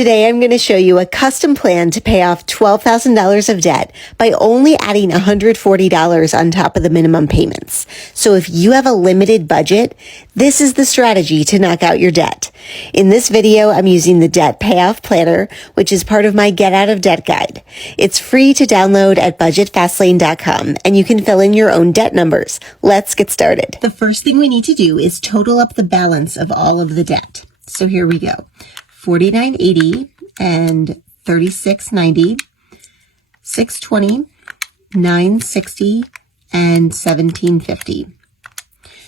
Today I'm going to show you a custom plan to pay off $12,000 of debt by only adding $140 on top of the minimum payments. So if you have a limited budget, this is the strategy to knock out your debt. In this video, I'm using the Debt Payoff Planner, which is part of my Get Out of Debt Guide. It's free to download at budgetfastlane.com, and you can fill in your own debt numbers. Let's get started. The first thing we need to do is total up the balance of all of the debt. So here we go. $49.80 and $36.90, $620, $960, and $17.50.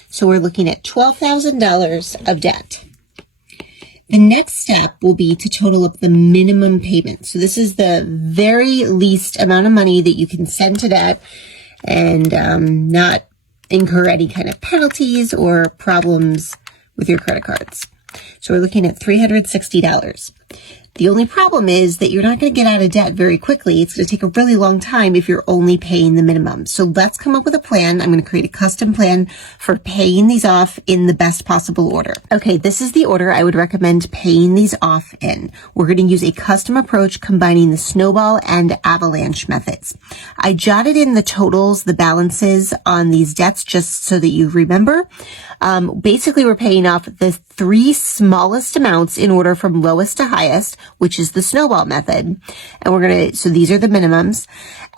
So we're looking at $12,000 of debt. The next step will be to total up the minimum payment. So this is the very least amount of money that you can send to debt and not incur any kind of penalties or problems with your credit cards. So we're looking at $360. The only problem is that you're not going to get out of debt very quickly. It's going to take a really long time if you're only paying the minimum. So let's come up with a plan. I'm going to create a custom plan for paying these off in the best possible order. Okay, this is the order I would recommend paying these off in. We're going to use a custom approach combining the Snowball and Avalanche methods. I jotted in the totals, the balances on these debts just so that you remember. Basically, we're paying off the three smallest amounts in order from lowest to highest, which is the Snowball method. And so these are the minimums.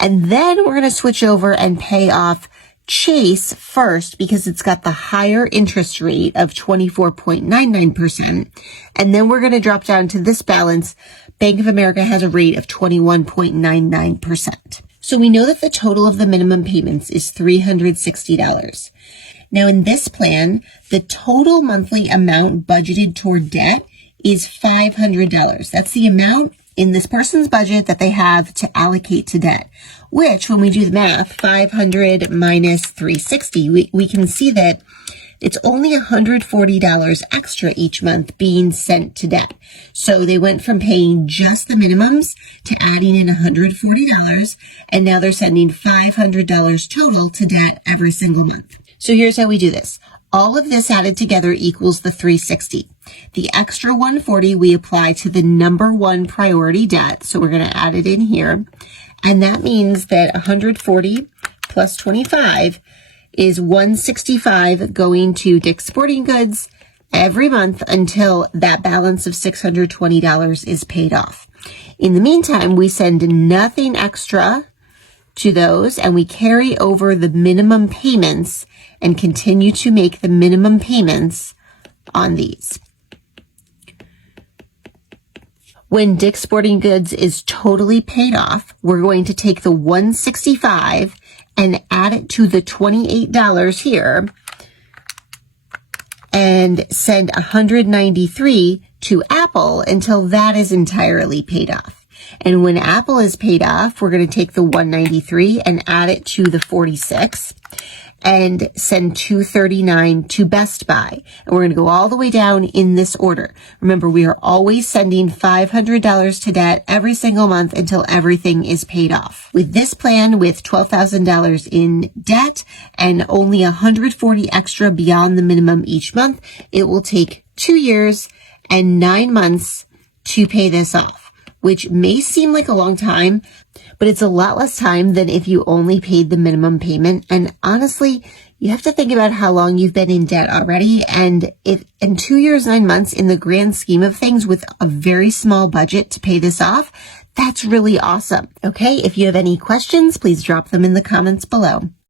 And then we're going to switch over and pay off Chase first because it's got the higher interest rate of 24.99%. And then we're going to drop down to this balance. Bank of America has a rate of 21.99%. So we know that the total of the minimum payments is $360. Now in this plan, the total monthly amount budgeted toward debt is $500. That's the amount in this person's budget that they have to allocate to debt, which when we do the math, 500 minus 360, we can see that it's only $140 extra each month being sent to debt. So they went from paying just the minimums to adding in $140, and now they're sending $500 total to debt every single month. So here's how we do this. All of this added together equals the 360. The extra 140 we apply to the number one priority debt. So we're going to add it in here. And that means that 140 plus 25 is 165 going to Dick's Sporting Goods every month until that balance of $620 is paid off. In the meantime, we send nothing extra to those and we carry over the minimum payments and continue to make the minimum payments on these. When Dick's Sporting Goods is totally paid off, we're going to take the $165 and add it to the $28 here and send $193 to Apple until that is entirely paid off. And when Apple is paid off, we're going to take the $193 and add it to the $46 and send $239 to Best Buy. And we're going to go all the way down in this order. Remember, we are always sending $500 to debt every single month until everything is paid off. With this plan, with $12,000 in debt and only $140 extra beyond the minimum each month, it will take 2 years and 9 months to pay this off, which may seem like a long time, but it's a lot less time than if you only paid the minimum payment. And honestly, you have to think about how long you've been in debt already. And if in 2 years, 9 months, in the grand scheme of things, with a very small budget to pay this off, that's really awesome. Okay, if you have any questions, please drop them in the comments below.